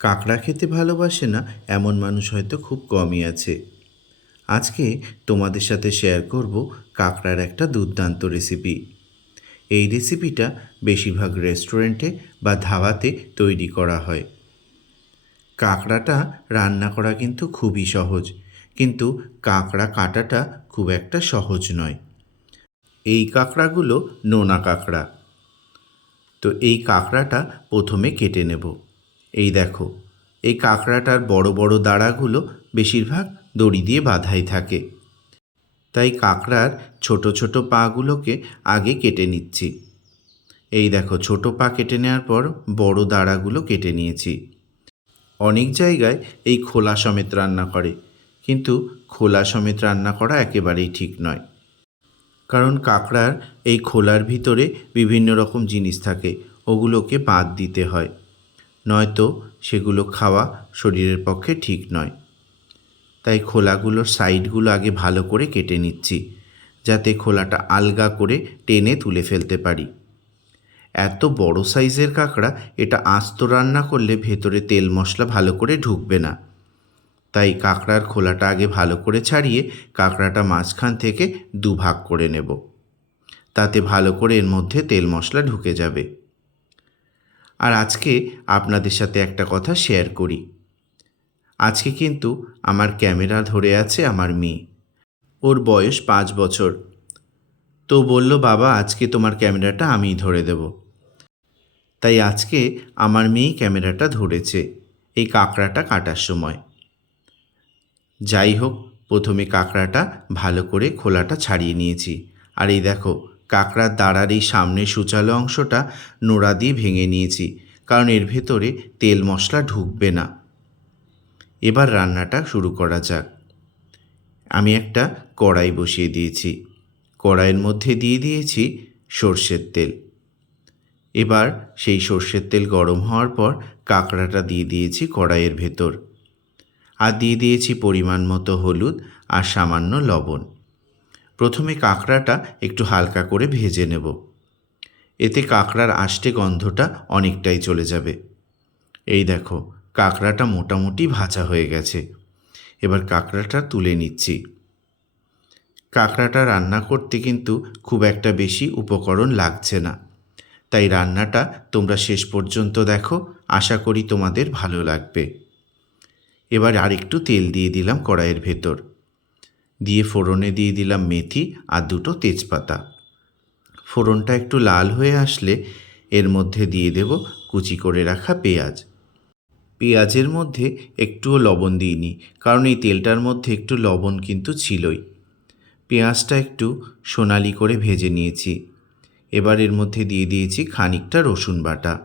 কাঁকড়া খেতে ভালোবাসে না, এমন মানুষ হয়তো খুব কমই আছে। আজকে তোমাদের সাথে শেয়ার করব কাঁকড়ার একটা দুর্দান্ত রেসিপি এই রেসিপিটা বেশিরভাগ রেস্টুরেন্টে বা ধাবাতে তৈরি করা হয়। কাঁকড়াটা রান্না করা কিন্তু খুবই সহজ, কিন্তু কাঁকড়া কাটাটা খুব একটা সহজ নয়। এই কাঁকড়াগুলো নোনা কাঁকড়া। তো এই কাঁকড়াটা প্রথমে কেটে নেব। এই দেখো, এই কাঁকড়াটার বড় বড় দাঁড়াগুলো বেশিরভাগ দড়ি দিয়ে বাঁধাই থাকে। তাই কাঁকড়ার ছোট ছোট পাগুলোকে আগে কেটে নিচ্ছি। এই দেখো, ছোট পা কেটে নেওয়ার পর বড় দাঁড়াগুলো কেটে নিয়েছি। অনেক জায়গায় এই খোলা সমেত রান্না করে, কিন্তু খোলা সমেত রান্না করা একেবারেই ঠিক নয়। কারণ কাঁকড়ার এই খোলার ভিতরে বিভিন্ন রকম জিনিস থাকে, ওগুলোকে বাদ দিতে হয়। নয়তো সেগুলো খাওয়া শরীরের পক্ষে ঠিক নয়। তাই খোলাগুলোর সাইডগুলো আগে ভালো করে কেটে নিচ্ছি, যাতে খোলাটা আলগা করে টেনে তুলে ফেলতে পারি। এত বড় সাইজের কাঁকড়া, এটা আস্ত রান্না করলে ভেতরে তেল মশলা ভালো করে ঢুকবে না। তাই কাঁকড়ার খোলাটা আগে ভালো করে ছাড়িয়ে কাঁকড়াটা মাঝখান থেকে দুভাগ করে নেব। তাতে ভালো করে এর মধ্যে তেল মশলা ঢুকে যাবে। আর আজকে আপনাদের সাথে একটা কথা শেয়ার করি। আজকে কিন্তু আমার ক্যামেরা ধরে আছে আমার মেয়ে। ওর বয়স পাঁচ বছর। তো বলল, বাবা, আজকে তোমার ক্যামেরাটা আমিই ধরে দেব। তাই আজকে আমার মেয়ে ক্যামেরাটা ধরেছে এই কাঁকড়াটা কাটার সময়। যাই হোক, প্রথমে কাঁকড়াটা ভালো করে খোলাটা ছাড়িয়ে নিয়েছি। আর এই দেখো কাঁকড়ার দাঁড়ার এই সামনের সূচালো অংশটা নোড়া দিয়ে ভেঙে নিয়েছি, কারণ এর ভেতরে তেল মশলা ঢুকবে না। এবার রান্নাটা শুরু করা যাক। আমি একটা কড়াই বসিয়ে দিয়েছি। কড়াইয়ের মধ্যে দিয়ে দিয়েছি সর্ষের তেল। এবার সেই সর্ষের তেল গরম হওয়ার পর কাঁকড়াটা দিয়ে দিয়েছি কড়াইয়ের ভেতর। আর দিয়ে দিয়েছি পরিমাণ মতো হলুদ আর সামান্য লবণ। প্রথমে কাঁকড়াটা একটু হালকা করে ভেজে নেব। এতে কাঁকড়ার আষ্টে গন্ধটা অনেকটাই চলে যাবে। এই দেখো, কাঁকড়াটা মোটামুটি ভাজা হয়ে গেছে। এবার কাঁকড়াটা তুলে নিচ্ছি। কাঁকড়াটা রান্না করতে কিন্তু খুব একটা বেশি উপকরণ লাগছে না। তাই রান্নাটা তোমরা শেষ পর্যন্ত দেখো, আশা করি তোমাদের ভালো লাগবে। এবার আরেকটু তেল দিয়ে দিলাম কড়াইয়ের ভেতর। দিয়ে ফোড়নে দিয়ে দিলাম মেথি আর দুটো তেজপাতা। ফোড়নটা একটু লাল হয়ে আসলে এর মধ্যে দিয়ে দেব কুচি করে রাখা পেঁয়াজ। পেঁয়াজের মধ্যে একটুও লবণ দিইনি, কারণ এই তেলটার মধ্যে একটু লবণ কিন্তু ছিলই। পেঁয়াজটা একটু সোনালি করে ভেজে নিয়েছি। এবার এর মধ্যে দিয়ে দিয়েছি খানিকটা রসুন বাটা।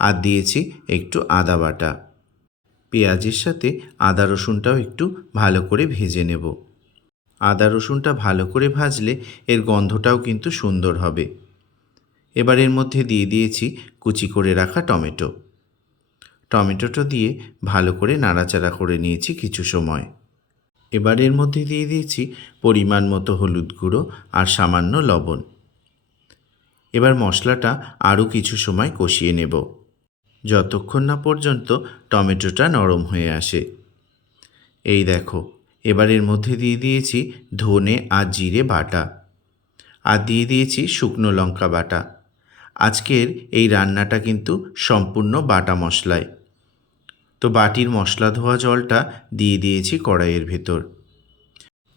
আর দিয়েছি একটু আদা বাটা। পেঁয়াজের সাথে আদা রসুনটাও একটু ভালো করে ভেজে নেব। আদা রসুনটা ভালো করে ভাজলে এর গন্ধটাও কিন্তু সুন্দর হবে। এবার এর মধ্যে দিয়ে দিয়েছি কুচি করে রাখা টমেটো। টমেটোটা দিয়ে ভালো করে নাড়াচাড়া করে নিয়েছি কিছু সময়। এবার এর মধ্যে দিয়ে দিয়েছি পরিমাণ মতো হলুদ গুঁড়ো আর সামান্য লবণ। এবার মশলাটা আরও কিছু সময় কষিয়ে নেব। যতক্ষণ না পর্যন্ত টমেটোটা নরম হয়ে আসে। এই দেখো, এবার এর মধ্যে দিয়ে দিয়েছি ধনে আর জিরে বাটা। আর দিয়ে দিয়েছি শুকনো লঙ্কা বাটা। আজকের এই রান্নাটা কিন্তু সম্পূর্ণ বাটা মশলায়। তো বাটির মশলা ধোয়া জলটা দিয়ে দিয়েছি কড়াইয়ের ভেতর।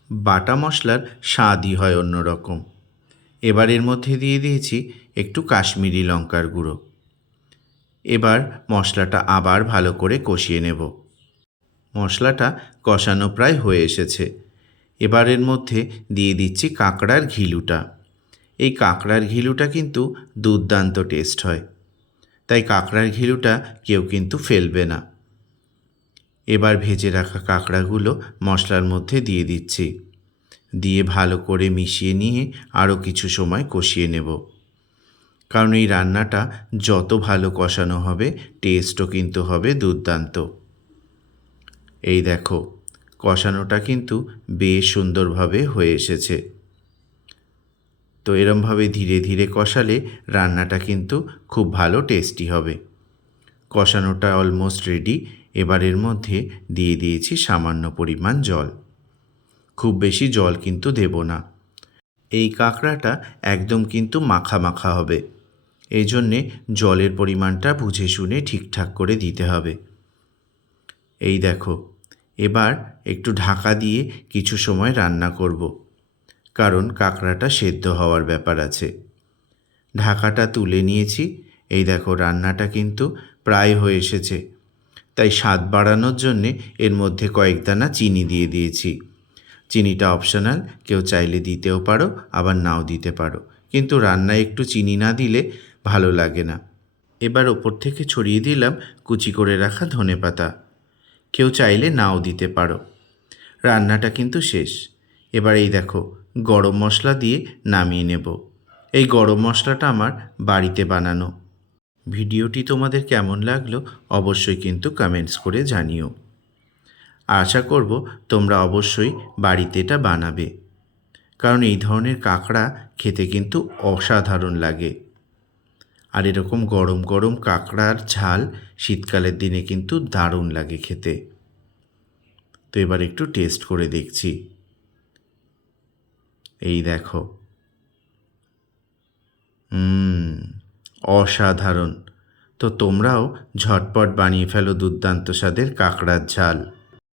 বাটা মশলার স্বাদই হয় অন্যরকম। এবার এর মধ্যে দিয়ে দিয়েছি একটু কাশ্মীরি লঙ্কার গুঁড়ো। এবার মশলাটা আবার ভালো করে কষিয়ে নেব। মশলাটা কষানো প্রায় হয়ে এসেছে। এবারের মধ্যে দিয়ে দিচ্ছি কাঁকড়ার ঘিলুটা। এই কাঁকড়ার ঘিলুটা কিন্তু দুর্দান্ত টেস্ট হয়। তাই কাঁকড়ার ঘিলুটা কেউ কিন্তু ফেলবে না। এবার ভেজে রাখা কাঁকড়াগুলো মশলার মধ্যে দিয়ে দিচ্ছি। দিয়ে ভালো করে মিশিয়ে নিয়ে আরও কিছু সময় কষিয়ে নেব। কারণ এই রান্নাটা যত ভালো কষানো হবে টেস্টও কিন্তু হবে দুর্দান্ত। এই দেখো, কষানোটা কিন্তু বেশ সুন্দরভাবে হয়ে এসেছে। তো এরমভাবে ধীরে ধীরে কষালে রান্নাটা কিন্তু খুব ভালো টেস্টি হবে। কষানোটা অলমোস্ট রেডি এবার এর মধ্যে দিয়ে দিয়েছি সামান্য পরিমাণ জল। খুব বেশি জল কিন্তু দেব না। এই কাঁকড়াটা একদম কিন্তু মাখা মাখা হবে। এই জন্যে জলের পরিমাণটা বুঝে শুনে ঠিকঠাক করে দিতে হবে। এই দেখো, এবার একটু ঢাকা দিয়ে কিছু সময় রান্না করব, কারণ কাঁকড়াটা সেদ্ধ হওয়ার ব্যাপার আছে। ঢাকাটা তুলে নিয়েছি, এই দেখো রান্নাটা কিন্তু প্রায় হয়ে এসেছে। তাই স্বাদ বাড়ানোর জন্যে এর মধ্যে কয়েক দানা চিনি দিয়ে দিয়েছি। চিনিটা অপশনাল, কেউ চাইলে দিতেও পারো, আবার নাও দিতে পারো। কিন্তু রান্নায় একটু চিনি না দিলে ভালো লাগে না। এবার ওপর থেকে ছড়িয়ে দিলাম কুচি করে রাখা ধনেপাতা কেউ চাইলে নাও দিতে পারো। রান্নাটা কিন্তু শেষ। এবার এই দেখো, গরম মশলা দিয়ে নামিয়ে নেব। এই গরম মশলাটা আমার বাড়িতে বানানো। ভিডিওটি তোমাদের কেমন লাগল অবশ্যই কিন্তু কমেন্টস করে জানিও। আশা করব তোমরা অবশ্যই বাড়িতে এটা বানাবে। কারণ এই ধরনের কাঁকড়া খেতে কিন্তু অসাধারণ লাগে। আর এরকম গরম গরম কাঁকড়ার ঝাল শীতকালের দিনে কিন্তু দারুণ লাগে খেতে। তো এবার একটু টেস্ট করে দেখছি। এই দেখো। অসাধারণ। তো তোমরাও ঝটপট বানিয়ে ফেলো দুর্দান্ত স্বাদের কাঁকড়ার ঝাল।